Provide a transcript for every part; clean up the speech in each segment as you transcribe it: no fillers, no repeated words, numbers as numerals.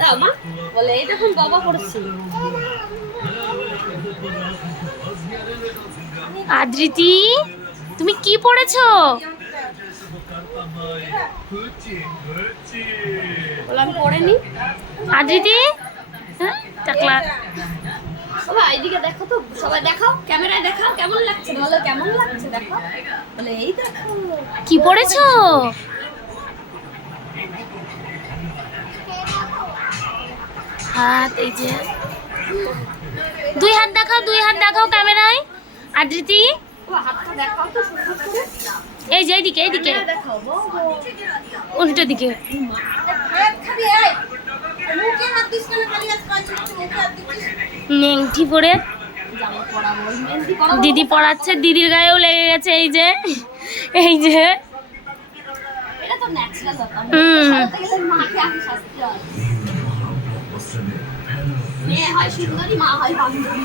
দাও মা, বলে এই দেখুন বাবা পড়ছি। আদ্রিতি, তুমি কি পড়েছো? বলে আমি পড়েনি। আদ্রিতি, হ্যাঁ টাকলা। বাবা এইদিকে দেখো তো, সবাই দেখাও, ক্যামেরায় দেখাও কেমন লাগছে, বলো কেমন লাগছে দেখো। বলে এই দেখো কি পড়েছো? হাত, এই যে দুই হাত দেখাও, দুই হাত দেখাও ক্যামেরায়। আদ্রিতি, বাবা হাতটা দেখাও তো সুন্দর করে। এই যে এইদিকে, এইদিকে ক্যামেরায় দেখাও বাবা। উল্টো দিকে। হাত খাবি এই, মুখে হাত দিস না, খালি হাত পাচ্ছিস, মুখে হাত দিস। নেংটি পরে জামা পরাবো, মেহেন্দি পরাবো। দিদি পড়াচ্ছে, দিদির গায়েও লেগে গেছে। এই যে, এই যে এটা তো ন্যাচারাল ব্যাপার। হুম। সারাতে গেলে মাকে আগে শাস্তি হয়। মেয়ে হয় সুন্দরী, মা হয় বান্ধবী।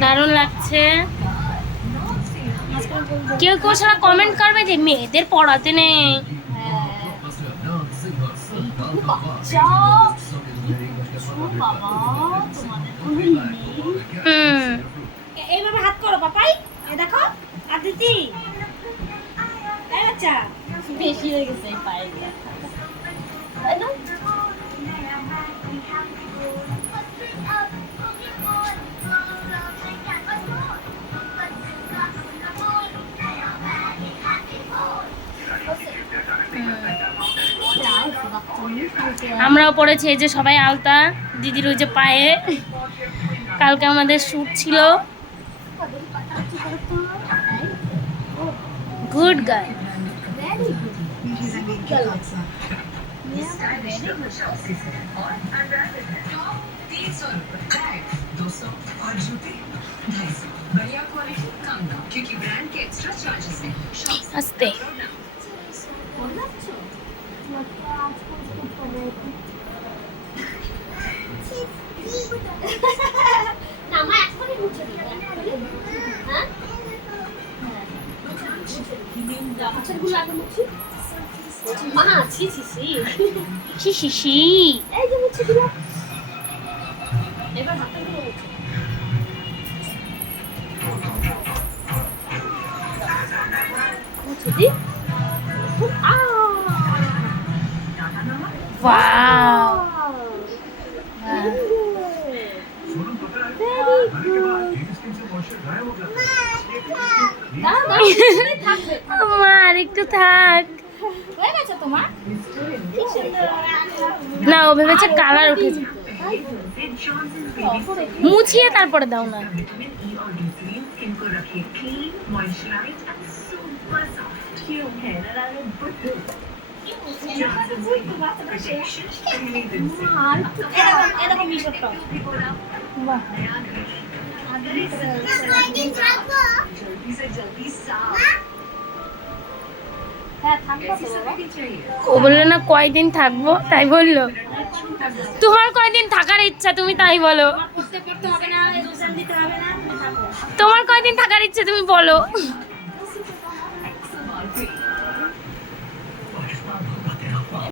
দারুণ লাগছে। কেউ কেউ সারা কমেন্ট করবে যে মেয়েদের পড়াতে নেই। হুম। এইভাবে হাত করো পাপাই, এই দেখো আদিতি। এই বাচ্চা বেশি হয়ে গেছে এই পায়ে, তাই না? আমরাও পড়েছি, এই যে সবাই আলতা, দিদির ওই যে পায়ে। কালকে আমাদের শ্যুট ছিল। Good girl. আস্তে। না মা এখনই মুছে দিই, হ্যাঁ জামাগুলো আগে মুছি। মা ছি ছি ছি ছি ছি ছি। এই যে মুছে দিলাম, এবার হাতগুলো মুছে। মুছে দিই। ওয়াও। মা আর একটু থাক। হয়ে গেছে তোমার? না, ও ভেবেছে কালার উঠেছে। মুছিয়ে তারপরে দাও না। এরকম মিশরটা বাহ। ও বললো না কয়দিন থাকবো, তাই বললো। তোমার কয়দিন থাকার ইচ্ছা, তুমি তাই বলো। করতে হবে না, দিতে হবে না, তোমার কয়দিন থাকার ইচ্ছা তুমি বলো।